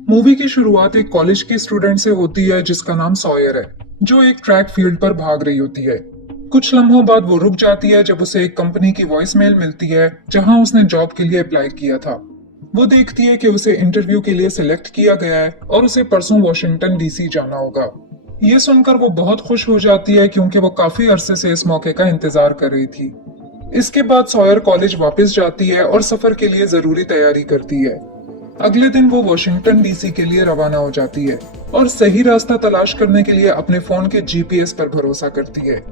Movie की शुरुआत एक कॉलेज के स्टूडेंट से होती है जिसका नाम सॉयर है, जो एक ट्रैक फील्ड पर भाग रही होती है। कुछ लम्हों बाद वो रुक जाती है जब उसे एक कंपनी की वॉइस मेल मिलती है जहां उसने जॉब के लिए अप्लाई किया था। वो देखती है कि उसे इंटरव्यू के लिए सिलेक्ट किया गया है और उसे परसों वॉशिंगटन डीसी जाना होगा। ये सुनकर वो बहुत खुश हो जाती है क्योंकि वो काफी अरसे से इस मौके का इंतजार कर रही थी। इसके बाद सॉयर कॉलेज वापस जाती है और सफर के लिए जरूरी तैयारी करती है। अगले दिन वो वॉशिंगटन डीसी के लिए रवाना हो जाती है और सही रास्ता तलाश करने के लिए अपने फोन के जीपीएस पर भरोसा करती है।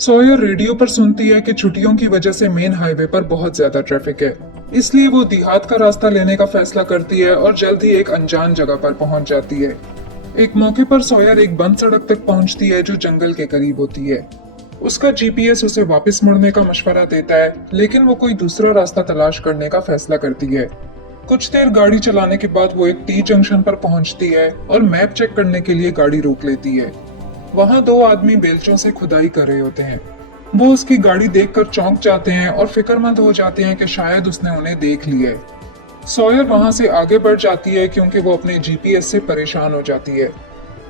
सॉयर रेडियो पर सुनती है कि छुट्टियों की वजह से मेन हाईवे पर बहुत ज्यादा ट्रैफिक है, इसलिए वो देहात का रास्ता लेने का फैसला करती है और जल्द ही एक अनजान जगह पर पहुंच जाती है। एक मौके पर सॉयर एक बंद सड़क तक पहुंचती है जो जंगल के करीब होती है। उसका जीपीएस उसे वापस मुड़ने का मशवरा देता है, लेकिन वो कोई दूसरा रास्ता तलाश करने का फैसला करती है। कुछ देर गाड़ी चलाने के बाद वो एक टी जंक्शन पर पहुंचती है और मैप चेक करने के लिए गाड़ी रोक लेती है। वहां दो आदमी बेलचों से खुदाई कर रहे होते हैं। वो उसकी गाड़ी देखकर चौंक जाते हैं और फिक्रमंद हो जाते हैं कि शायद उसने उन्हें देख लिया है। सॉयर वहां से आगे बढ़ जाती है क्योंकि वो अपने जीपीएस से परेशान हो जाती है।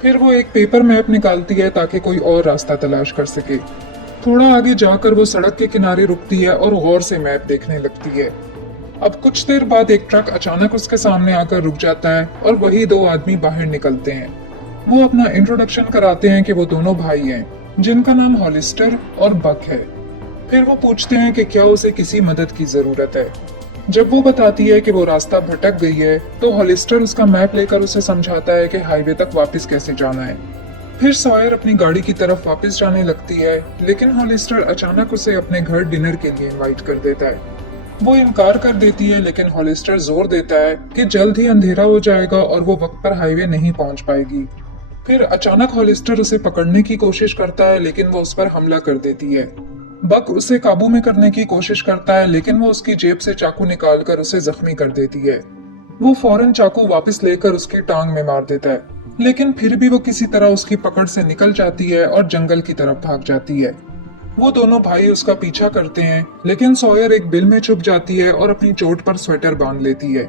फिर वो एक पेपर मैप निकालती है ताकि कोई और रास्ता तलाश कर सके। थोड़ा आगे जाकर वो सड़क के किनारे रुकती है और गौर से मैप देखने लगती है। अब कुछ देर बाद एक ट्रक अचानक उसके सामने आकर रुक जाता है और वही दो आदमी बाहर निकलते हैं। वो अपना इंट्रोडक्शन कराते हैं कि वो दोनों भाई हैं, जिनका नाम हॉलिस्टर और बक है। फिर वो पूछते हैं कि क्या उसे किसी मदद की जरूरत है। जब वो बताती है कि वो रास्ता भटक गई है, तो हॉलिस्टर उसका मैप लेकर उसे समझाता है कि हाईवे तक वापस कैसे जाना है। फिर सॉयर अपनी गाड़ी की तरफ वापस जाने लगती है, लेकिन हॉलिस्टर अचानक उसे अपने घर डिनर के लिए इनवाइट कर देता है। वो इनकार कर देती है, लेकिन हॉलिस्टर जोर देता है कि जल्द ही अंधेरा हो जाएगा और वो वक्त पर हाईवे नहीं पहुंच पाएगी। फिर अचानक हॉलिस्टर उसे पकड़ने की कोशिश करता है, लेकिन वो उस पर हमला कर देती है। बक उसे काबू में करने की कोशिश करता है, लेकिन वो उसकी जेब से चाकू निकालकर उसे जख्मी कर देती है। वो फौरन चाकू वापस लेकर उसकी टांग में मार देता है, लेकिन फिर भी वो किसी तरह उसकी पकड़ से निकल जाती है और जंगल की तरफ भाग जाती है। वो दोनों भाई उसका पीछा करते हैं, लेकिन सॉयर एक बिल में छुप जाती है और अपनी चोट पर स्वेटर बांध लेती है।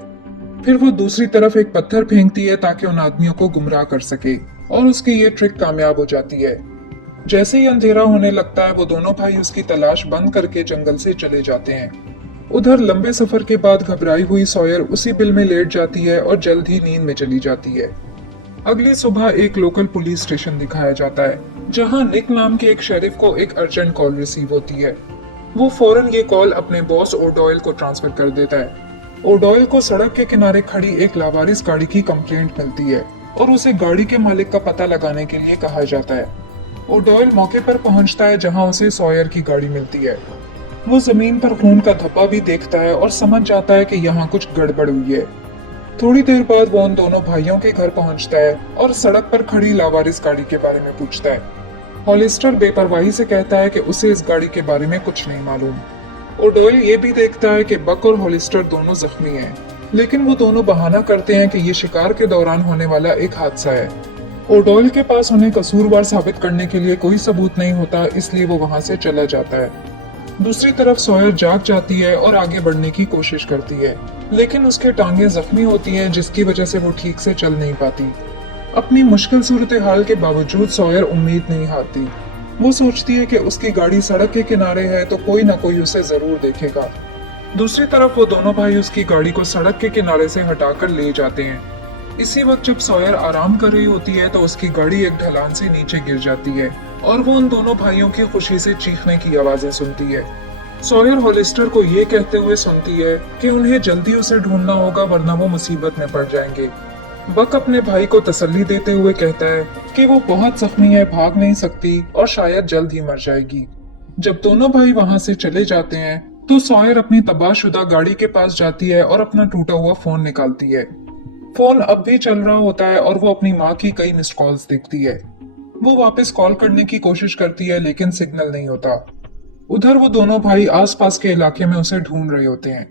फिर वो दूसरी तरफ एक पत्थर फेंकती है ताकि उन आदमियों को गुमराह कर सके, और उसकी ये ट्रिक कामयाब हो जाती है। जैसे ही अंधेरा होने लगता है, वो दोनों भाई उसकी तलाश बंद करके जंगल से चले जाते हैं। उधर लंबे सफर के बाद घबराई हुई सॉयर उसी बिल में लेट जाती है और जल्द ही नींद में चली जाती है। अगली सुबह एक लोकल पुलिस स्टेशन दिखाया जाता है, जहां निक नाम के एक शेरिफ को एक अर्जेंट कॉल रिसीव होती है। वो फौरन ये कॉल अपने बॉस ओडॉयल को ट्रांसफर कर देता है। ओडॉयल को सड़क के किनारे खड़ी एक लावारिस गाड़ी की कंप्लेंट मिलती है और उसे गाड़ी के मालिक का पता लगाने के लिए कहा जाता है। ओडॉयल मौके पर पहुंचता है, जहां उसे सॉयर की गाड़ी मिलती है। वो जमीन पर खून का धब्बा भी देखता है और समझ जाता है कि यहाँ कुछ गड़बड़ हुई है। थोड़ी देर बाद वो उन दोनों भाइयों के घर पहुंचता है और सड़क पर खड़ी लावारिस गाड़ी के बारे में पूछता है। हॉलिस्टर बेपरवाही से कहता है कि उसे इस गाड़ी के बारे में कुछ नहीं मालूम। ओडॉयल ये भी देखता है कि बक और हॉलिस्टर दोनों जख्मी हैं, लेकिन वो दोनों बहाना करते हैं कि ये शिकार के दौरान होने वाला एक हादसा है। ओडॉयल के पास उन्हें कसूरवार साबित करने के लिए कोई सबूत नहीं होता, इसलिए वो वहां से चला जाता है। दूसरी तरफ सॉयर जाग जाती है और आगे बढ़ने की कोशिश करती है, लेकिन उसके टांगे जख्मी होती हैं, जिसकी वजह से वो ठीक से चल नहीं पाती। अपनी मुश्किल सूरत हाल के बावजूद सॉयर उम्मीद नहीं हारती। वो सोचती है कि उसकी गाड़ी सड़क के किनारे है तो कोई ना कोई उसे जरूर देखेगा। दूसरी तरफ वो दोनों भाई उसकी गाड़ी को सड़क के किनारे से हटाकर ले जाते हैं। इसी वक्त जब सॉयर आराम कर रही होती है तो उसकी गाड़ी एक ढलान से नीचे गिर जाती है और वो उन दोनों भाइयों की खुशी से चीखने की आवाजें सुनती है। सॉयर हॉलिस्टर को ये कहते हुए सुनती है कि उन्हें जल्दी उसे ढूंढना होगा, वरना वो मुसीबत में पड़ जाएंगे। बक अपने भाई को तसल्ली देते हुए कहता है कि वो बहुत जख्मी है, भाग नहीं सकती और शायद जल्द ही मर जाएगी। जब दोनों भाई वहां से चले जाते हैं तो सॉयर अपनी तबाहशुदा गाड़ी के पास जाती है और अपना टूटा हुआ फोन निकालती है। फोन अब भी चल रहा होता है और वो अपनी माँ की कई मिस्ड कॉल्स देखती है। वो वापस कॉल करने की कोशिश करती है, लेकिन सिग्नल नहीं होता। उधर वो दोनों भाई आसपास के इलाके में उसे ढूंढ रहे होते हैं।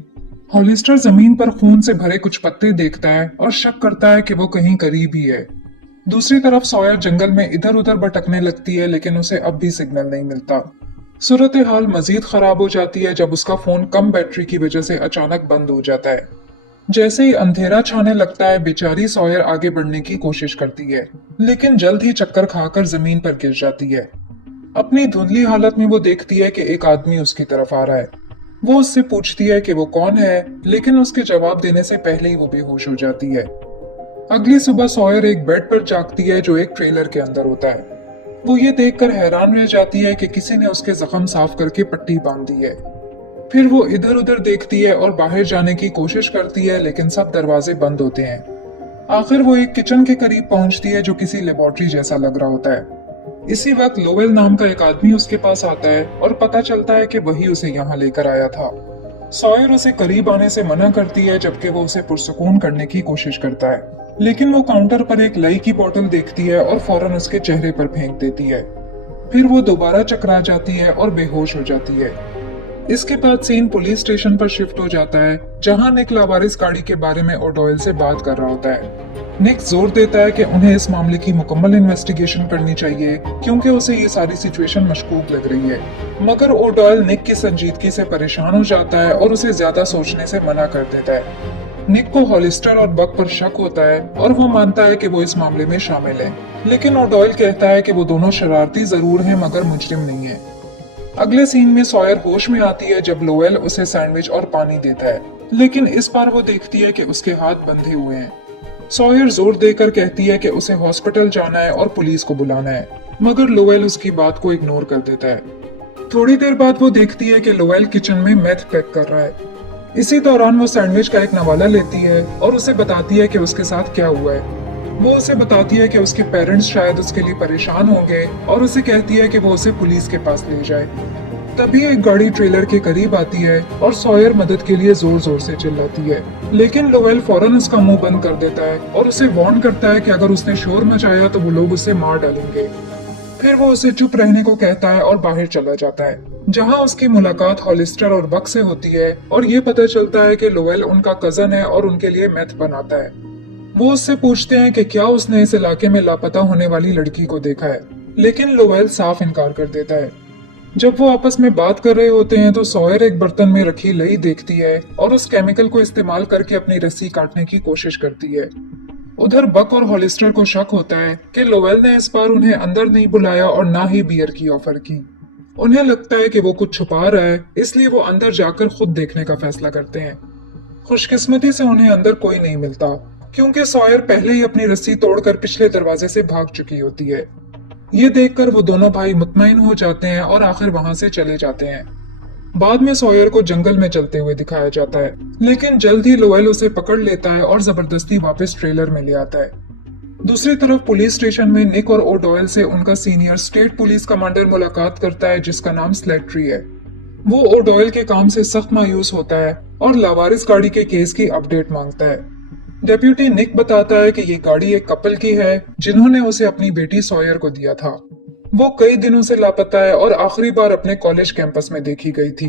हॉलिस्टर जमीन पर खून से भरे कुछ पत्ते देखता है और शक करता है कि वो कहीं करीब ही है। दूसरी तरफ सॉयर जंगल में इधर उधर भटकने लगती है, लेकिन उसे अब भी सिग्नल नहीं मिलता। सूरत हाल मजीद खराब हो जाती है जब उसका फोन कम बैटरी की वजह से अचानक बंद हो जाता है। जैसे ही अंधेरा छाने लगता है, बेचारी सॉयर आगे बढ़ने की कोशिश करती है, लेकिन जल्द ही चक्कर खाकर जमीन पर गिर जाती है। अपनी धुंधली हालत में वो देखती है कि एक आदमी उसकी तरफ आ रहा है। वो उससे पूछती है कि वो कौन है, लेकिन उसके जवाब देने से पहले ही वो बेहोश हो जाती है। अगली सुबह सॉयर एक बेड पर जागती है जो एक ट्रेलर के अंदर होता है। वो ये देखकर हैरान रह जाती है कि किसी ने उसके जख्म साफ करके पट्टी बांध दी है। फिर वो इधर उधर देखती है और बाहर जाने की कोशिश करती है, लेकिन सब दरवाजे बंद होते हैं। आखिर वो एक किचन के करीब पहुंचती है जो किसी लेबोरेटरी जैसा लग रहा होता है। इसी वक्त लोवेल नाम का एक आदमी उसके पास आता है और पता चलता है कि वही उसे यहाँ लेकर आया था। सॉयर उसे करीब आने से मना करती है, जबकि वो उसे पुरसुकून करने की कोशिश करता है, लेकिन वो काउंटर पर एक लई की बोतल देखती है और फौरन उसके चेहरे पर फेंक देती है। फिर वो दोबारा चकरा जाती है और बेहोश हो जाती है। इसके बाद सीन पुलिस स्टेशन पर शिफ्ट हो जाता है, जहां निक लावारिस गाड़ी के बारे में ओडॉयल से बात कर रहा होता है। निक जोर देता है कि उन्हें इस मामले की मुकम्मल इन्वेस्टिगेशन करनी चाहिए, क्योंकि उसे ये सारी सिचुएशन मशकूक लग रही है। मगर ओडॉयल निक की संजीदगी से परेशान हो जाता है और उसे ज्यादा सोचने से मना कर देता है। निक को हॉलिस्टर और बक पर शक होता है और वो मानता है कि वो इस मामले में शामिल है, लेकिन ओडॉयल कहता है कि वो दोनों शरारती जरूर हैं मगर मुजरिम नहीं है। अगले सीन में सॉयर होश में आती है जब लोवेल उसे सैंडविच और पानी देता है, लेकिन इस बार वो देखती है कि उसके हाथ बंधे हुए हैं। सॉयर जोर देकर कहती है कि उसे हॉस्पिटल जाना है और पुलिस को बुलाना है, मगर लोवेल उसकी बात को इग्नोर कर देता है। थोड़ी देर बाद वो देखती है कि लोवेल किचन में मेथ पैक कर रहा है। इसी दौरान वो सैंडविच का एक नवाला लेती है और उसे बताती है कि उसके साथ क्या हुआ है। वो उसे बताती है कि उसके पेरेंट्स शायद उसके लिए परेशान होंगे और उसे कहती है कि वो उसे पुलिस के पास ले जाए। तभी एक गाड़ी ट्रेलर के करीब आती है और सॉयर मदद के लिए जोर जोर से चिल्लाती है, लेकिन लोवेल फौरन उसका मुंह बंद कर देता है और उसे वार्न करता है कि अगर उसने शोर मचाया तो वो लोग उसे मार डालेंगे। फिर वो उसे चुप रहने को कहता है और बाहर चला जाता है, जहां उसकी मुलाकात हॉलिस्टर और बक से होती है और ये पता चलता है कि लोवेल उनका कजन है और उनके लिए मेथ बनाता है। वो उससे पूछते हैं कि क्या उसने इस इलाके में लापता होने वाली लड़की को देखा है, लेकिन लोवेल साफ इनकार कर देता है। जब वो आपस में बात कर रहे होते हैं तो सॉयर एक बर्तन में रखी लई देखती है और उस केमिकल को इस्तेमाल करके अपनी रस्सी काटने की कोशिश करती है। उधर बक और हॉलिस्टर को शक होता है कि लोवेल ने इस बार उन्हें अंदर नहीं बुलाया और ना ही बियर की ऑफर की। उन्हें लगता है कि वो कुछ छुपा रहा है, इसलिए वो अंदर जाकर खुद देखने का फैसला करते हैं। खुशकिस्मती से उन्हें अंदर कोई नहीं मिलता, क्योंकि सॉयर पहले ही अपनी रस्सी तोड़कर पिछले दरवाजे से भाग चुकी होती है। ये देखकर वो दोनों भाई मुतमईन हो जाते हैं और आखिर वहां से चले जाते हैं। बाद में सॉयर को जंगल में चलते हुए दिखाया जाता है, लेकिन जल्द ही लोएल उसे पकड़ लेता है और जबरदस्ती वापस ट्रेलर में ले आता है। दूसरी तरफ पुलिस स्टेशन में निक और ओडॉयल से उनका सीनियर स्टेट पुलिस कमांडर मुलाकात करता है, जिसका नाम स्लेट्री है। वो ओडॉयल के काम से सख्त मायूस होता है और लावारिस गाड़ी के केस की अपडेट मांगता है। डेप्यूटी निक बताता है कि ये गाड़ी एक कपल की है जिन्होंने उसे अपनी बेटी सॉयर को दिया था। वो कई दिनों से लापता है और आखिरी बार अपने कॉलेज कैंपस में देखी गई थी।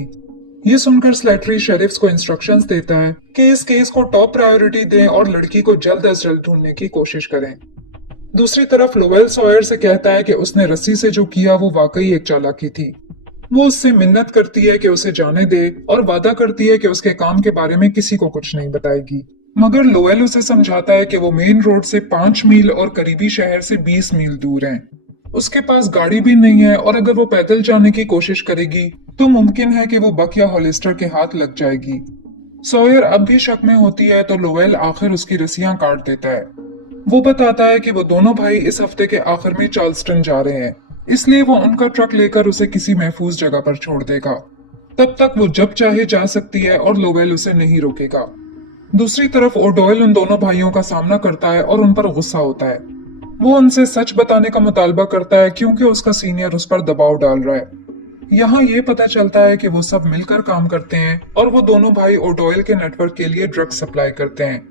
ये सुनकर स्लेटरी शेरिफ्स को इंस्ट्रक्शंस देता है कि इस केस को टॉप प्रायोरिटी दें और लड़की को जल्द अज जल्द ढूंढने की कोशिश करें। दूसरी तरफ लोवेल सॉयर से कहता है कि उसने रस्सी से जो किया वो वाकई एक चालाकी थी। वो उससे मिन्नत करती है कि उसे जाने दे और वादा करती है कि उसके काम के बारे में किसी को कुछ नहीं बताएगी। मगर लोएल उसे समझाता है कि वो मेन रोड से 5 मील और करीबी शहर से 20 मील दूर है। उसके पास गाड़ी भी नहीं है और अगर वो पैदल जाने की कोशिश करेगी तो मुमकिन है कि वो बक या हॉलिस्टर के हाथ लग जाएगी। सॉयर अब भी शक में होती है तो लोएल आखिर उसकी रस्सियां काट देता है। वो बताता है कि वो दोनों भाई इस हफ्ते के आखिर में चार्ल्सटन जा रहे हैं, इसलिए वो उनका ट्रक लेकर उसे किसी महफूज जगह पर छोड़ देगा। तब तक वो जब चाहे जा सकती है और लोवेल उसे नहीं रोकेगा। दूसरी तरफ ओडॉयल उन दोनों भाइयों का सामना करता है और उन पर गुस्सा होता है। वो उनसे सच बताने का मुतालबा करता है क्योंकि उसका सीनियर उस पर दबाव डाल रहा है। यहाँ ये पता चलता है कि वो सब मिलकर काम करते हैं और वो दोनों भाई ओडॉयल के नेटवर्क के लिए ड्रग सप्लाई करते हैं।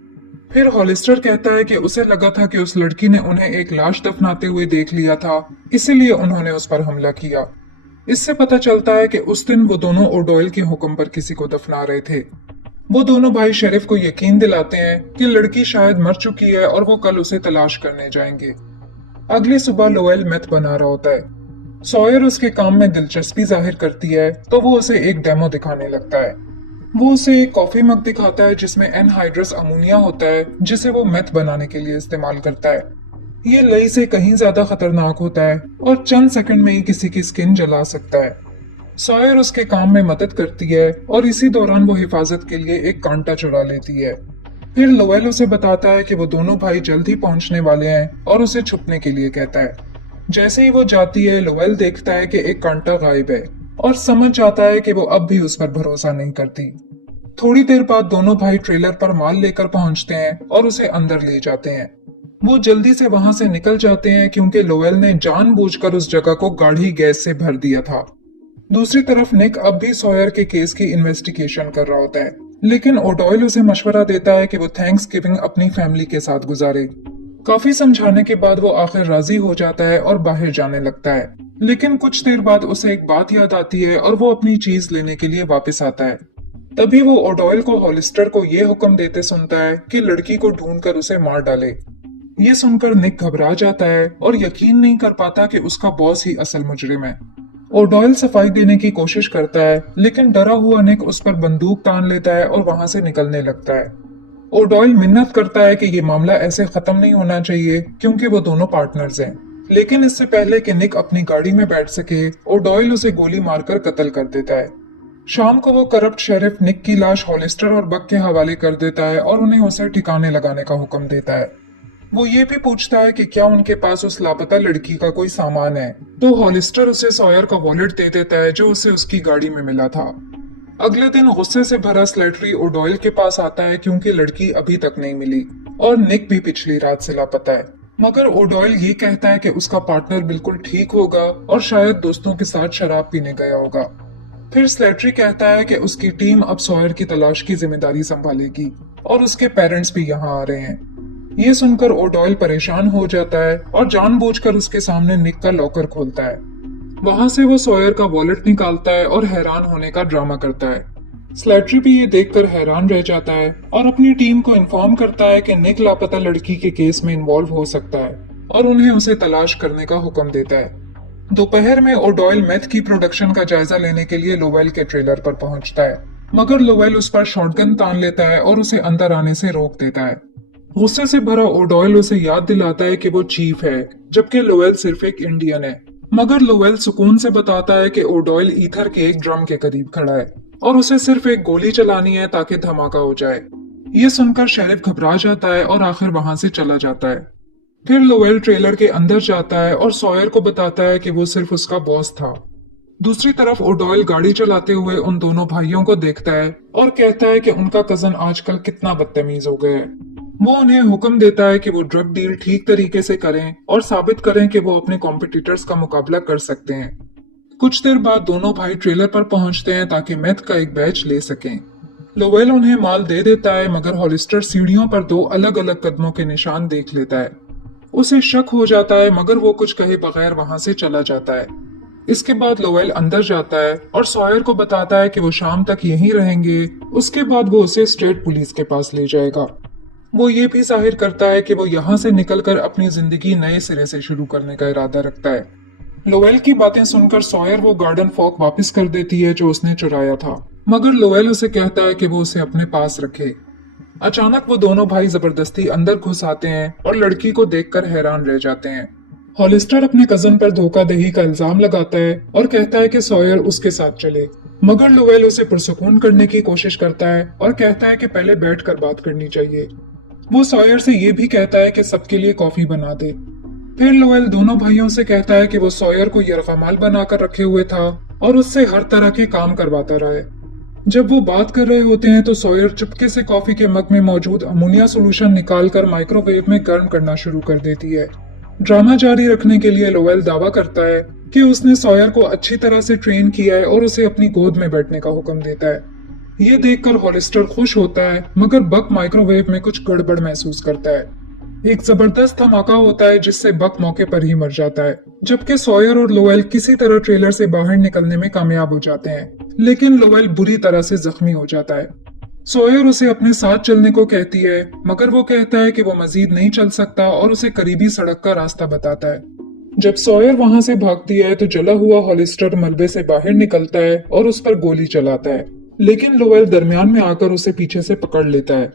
फिर हॉलिस्टर कहता है कि उसे लगा था कि उस लड़की ने उन्हें एक लाश दफनाते हुए देख लिया था, इसीलिए उन्होंने उस पर हमला किया। इससे पता चलता है कि उस दिन वो दोनों ओडॉयल के हुक्म पर किसी को दफना रहे थे। वो दोनों भाई शेरिफ को यकीन दिलाते हैं कि लड़की शायद मर चुकी है और वो कल उसे तलाश करने जाएंगे। अगली सुबह लोएल मेथ बना रहा होता है। सॉयर उसके काम में दिलचस्पी जाहिर करती है तो वो उसे एक डेमो दिखाने लगता है। वो उसे एक कॉफी मग दिखाता है जिसमें एनहाइड्रस अमोनिया होता है, जिसे वो मेथ बनाने के लिए इस्तेमाल करता है। ये लई से कहीं ज्यादा खतरनाक होता है और चंद सेकंड में ही किसी की स्किन जला सकता है। सॉयर उसके काम में मदद करती है और इसी दौरान वो हिफाजत के लिए एक कांटा चुरा लेती है। फिर लोवेल उसे बताता है कि वो दोनों भाई जल्द ही पहुंचने वाले हैं और उसे छुपने के लिए कहता है। जैसे ही वो जाती है, लोवेल देखता है कि एक कांटा गायब है और समझ जाता है कि वो अब भी उस पर भरोसा नहीं करती। थोड़ी देर बाद दोनों भाई ट्रेलर पर माल लेकर पहुंचते हैं और उसे अंदर ले जाते हैं। वो जल्दी से वहां से निकल जाते हैं क्योंकि लोवेल ने जानबूझकर उस जगह को गाढ़ी गैस से भर दिया था। दूसरी तरफ निक अब भी सॉयर के केस की इन्वेस्टिगेशन कर रहा होता है, लेकिन ओडॉयल उसे मशवरा देता है कि वो थैंक्स गिविंग अपनी फैमिली के साथ गुजारे। काफी समझाने के बाद वो आखिर राजी हो जाता है और बाहर जाने लगता है, लेकिन कुछ देर बाद उसे एक बात याद आती है और वो अपनी चीज लेने के लिए वापस आता है। तभी वो ओडॉयल को हॉलिस्टर को ये हुक्म देते सुनता है कि लड़की को ढूंढकर उसे मार डाले। ये सुनकर निक घबरा जाता है और यकीन नहीं कर पाता कि उसका बॉस ही असल मुजरिम है। ओडॉयल सफाई देने की कोशिश करता है, लेकिन डरा हुआ निक उस पर बंदूक तान लेता है और वहां से निकलने लगता है। ओडॉयल मिन्नत करता है कि ये मामला ऐसे खत्म नहीं होना चाहिए क्योंकि वो दोनों पार्टनर्स हैं। लेकिन इससे पहले कि निक अपनी गाड़ी में बैठ सके, ओडॉयल उसे गोली मारकर कत्ल कर देता है। शाम को वो करप्ट शेरिफ निक की लाश हॉलिस्टर और बक के हवाले कर देता है और उन्हें उसे ठिकाने लगाने का हुक्म देता है। वो ये भी पूछता है कि क्या उनके पास उस लापता लड़की का कोई सामान है, तो हॉलिस्टर उसे सॉयर का वॉलेट दे देता है जो उसे उसकी गाड़ी में मिला था। अगले दिन गुस्से से भरा स्लेटरी ओडॉयल के पास आता है क्योंकि लड़की अभी तक नहीं मिली और निक भी पिछली रात से लापता है। मगर ओडॉयल ये कहता है कि उसका पार्टनर बिल्कुल ठीक होगा और शायद दोस्तों के साथ शराब पीने गया होगा। फिर स्लेटरी कहता है कि उसकी टीम अब सॉयर की तलाश की जिम्मेदारी संभालेगी और उसके पेरेंट्स भी यहाँ आ रहे हैं। ये सुनकर ओडॉयल परेशान हो जाता है और जानबूझकर उसके सामने निक का लॉकर खोलता है। वहां से वो सॉयर का वॉलेट निकालता है और हैरान होने का ड्रामा करता है। स्लेटरी भी ये देखकर हैरान रह जाता है और अपनी टीम को इन्फॉर्म करता है कि निक लापता लड़की के केस में इन्वॉल्व हो सकता है और उन्हें उसे तलाश करने का हुक्म देता है। दोपहर में ओडॉयल मेथ की प्रोडक्शन का जायजा लेने के लिए लोवेल के ट्रेलर पर पहुंचता है, मगर लोवेल उस पर शॉटगन तान लेता है और उसे अंदर आने से रोक देता है। गुस्से से भरा ओडॉयल उसे याद दिलाता है कि वो चीफ है, जबकि लोवेल सिर्फ एक इंडियन है। मगर लोवेल सुकून से बताता है कि ओडॉयल ईथर के एक ड्रम के करीब खड़ा है और उसे सिर्फ एक गोली चलानी है ताकि धमाका हो जाए। ये सुनकर शेरिफ घबरा जाता है और आखिर वहां से चला जाता है। फिर लोवेल ट्रेलर के अंदर जाता है और सॉयर को बताता है कि वो सिर्फ उसका बॉस था। दूसरी तरफ ओडॉयल गाड़ी चलाते हुए उन दोनों भाइयों को देखता है और कहता है कि उनका कजन आजकल कितना बदतमीज हो गया है। वो उन्हें हुक्म देता है कि वो ड्रग डील ठीक तरीके से करें और साबित करें कि वो अपने कॉम्पिटिटर्स का मुकाबला कर सकते हैं। कुछ देर बाद दोनों भाई ट्रेलर पर पहुंचते हैं ताकि मेथ का एक बैच ले सकें। लोवेल उन्हें माल दे देता है, मगर हॉलिस्टर सीढ़ियों पर दो अलग अलग कदमों के निशान देख लेता है। उसे शक हो जाता है, मगर वो कुछ कहे बगैर वहां से चला जाता है। इसके बाद लोवेल अंदर जाता है और सॉयर को बताता है कि वो शाम तक यहीं रहेंगे। उसके बाद वो उसे स्टेट पुलिस के पास ले जाएगा। वो ये भी जाहिर करता है कि वो यहाँ से निकलकर अपनी जिंदगी नए सिरे से शुरू करने का इरादा रखता है। लोवेल की बातें सुनकर सॉयर वो गार्डन फॉक वापस कर देती है जो उसने चुराया था, मगर लोवेल उसे कहता है कि वो उसे अपने पास रखे। अचानक वो दोनों भाई जबरदस्ती अंदर घुस आते हैं और लड़की को देखकर हैरान रह जाते हैं। हॉलिस्टर अपने कजन पर धोखाधड़ी का इल्जाम लगाता है और कहता है कि सॉयर उसके साथ चले, मगर लोवेल उसे पुरसुकून करने की कोशिश करता है और कहता है कि पहले बैठकर बात करनी चाहिए। वो सॉयर से ये भी कहता है कि सबके लिए कॉफी बना दे। फिर लोवेल दोनों भाइयों से कहता है कि वो सॉयर को यरगमाल बनाकर रखे हुए था और उससे हर तरह के काम करवाता रहा है। जब वो बात कर रहे होते हैं तो सॉयर चुपके से कॉफी के मग में मौजूद अमोनिया सोल्यूशन निकालकर माइक्रोवेव में गर्म करना शुरू कर देती है। ड्रामा जारी रखने के लिए लोवेल दावा करता है कि उसने सॉयर को अच्छी तरह से ट्रेन किया है और उसे अपनी गोद में बैठने का हुक्म देता है। ये देखकर हॉलिस्टर खुश होता है, मगर बक माइक्रोवेव में कुछ गड़बड़ महसूस करता है। एक जबरदस्त धमाका होता है जिससे बक मौके पर ही मर जाता है, जबकि सॉयर और लोवेल किसी तरह ट्रेलर से बाहर निकलने में कामयाब हो जाते हैं, लेकिन लोवेल बुरी तरह से जख्मी हो जाता है। सॉयर उसे अपने साथ चलने को कहती है, मगर वो कहता है कि वो मजीद नहीं चल सकता और उसे करीबी सड़क का रास्ता बताता है। जब सॉयर वहां से भागती है तो जला हुआ हॉलिस्टर मलबे से बाहर निकलता है और उस पर गोली चलाता है, लेकिन लोवेल दरमियान में आकर उसे पीछे से पकड़ लेता है।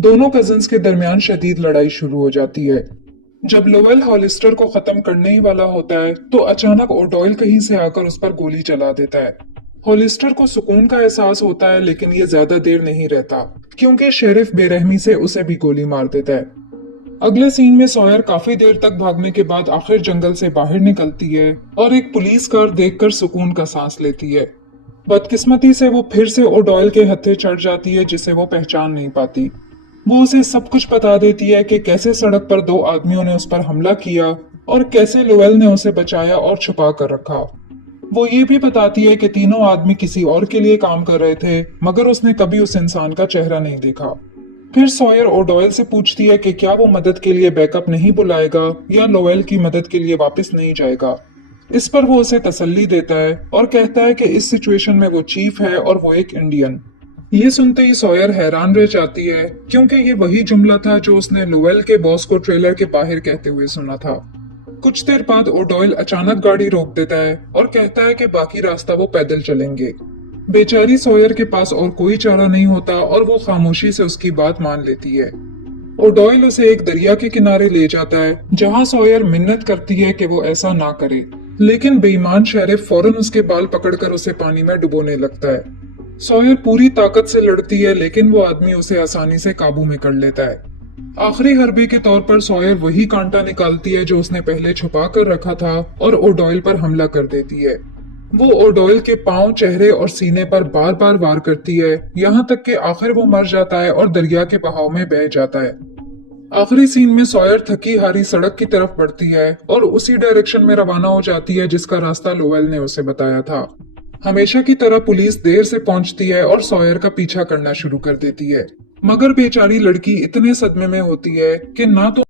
दोनों कजिन्स के दरमियान शदीद लड़ाई शुरू हो जाती है। जब लोवेल हॉलिस्टर को खत्म करने ही वाला होता है तो अचानक ओडॉयल कहीं से आकर उस पर गोली चला देता है। हॉलिस्टर को सुकून का एहसास होता है, लेकिन ये ज्यादा देर नहीं रहता क्योंकि शेरिफ बेरहमी से उसे भी गोली मार देता है। अगले सीन में सॉयर काफी देर तक भागने के बाद आखिर जंगल से बाहर निकलती है और एक पुलिस कार देखकर सुकून का सांस लेती है। बदकिस्मती से वो फिर से ओडॉयल के हत्थे चढ़ जाती है, जिसे वो पहचान नहीं पाती। वो उसे सब कुछ बता देती है कि कैसे सड़क पर दो आदमियों ने उस पर हमला किया और कैसे लोवेल ने उसे बचाया और छुपा कर रखा। वो ये भी बताती है कि तीनों आदमी किसी और के लिए काम कर रहे थे, मगर उसने कभी उस इंसान का चेहरा नहीं देखा। फिर सॉयर ओडॉयल से पूछती है कि क्या वो मदद के लिए बैकअप नहीं बुलाएगा या लोवेल की मदद के लिए वापस नहीं जाएगा। इस पर वो उसे तसल्ली देता है और कहता है कि इस सिचुएशन में वो चीफ है और वो एक इंडियन। ये सुनते ही सॉयर हैरान रह जाती है क्योंकि ये वही जुमला था जो उसने लोवेल के बॉस को ट्रेलर के बाहर कहते हुए सुना था। कुछ देर बाद ओडॉयल अचानक गाड़ी रोक देता है और कहता है कि बाकी रास्ता वो पैदल चलेंगे। बेचारी सॉयर के पास और कोई चारा नहीं होता और वो खामोशी से उसकी बात मान लेती है। ओडॉयल उसे एक दरिया के किनारे ले जाता है जहां सॉयर मिन्नत करती है कि वो ऐसा ना करे, लेकिन बेईमान शेरिफ फौरन उसके बाल पकड़कर उसे पानी में डुबोने लगता है। सॉयर पूरी ताकत से लड़ती है, लेकिन वो आदमी उसे आसानी से काबू में कर लेता है। आखिरी हरबे के तौर पर सॉयर वही कांटा निकालती है जो उसने पहले छुपा कर रखा था और ओडॉयल पर हमला कर देती है। वो ओडॉयल के पांव, चेहरे और सीने पर बार बार वार करती है, यहाँ तक कि आखिर वो मर जाता है और दरिया के बहाव में बह जाता है। आखिरी सीन में सॉयर थकी हारी सड़क की तरफ बढ़ती है और उसी डायरेक्शन में रवाना हो जाती है जिसका रास्ता लोवेल ने उसे बताया था। हमेशा की तरह पुलिस देर से पहुंचती है और सॉयर का पीछा करना शुरू कर देती है, मगर बेचारी लड़की इतने सदमे में होती है कि ना तो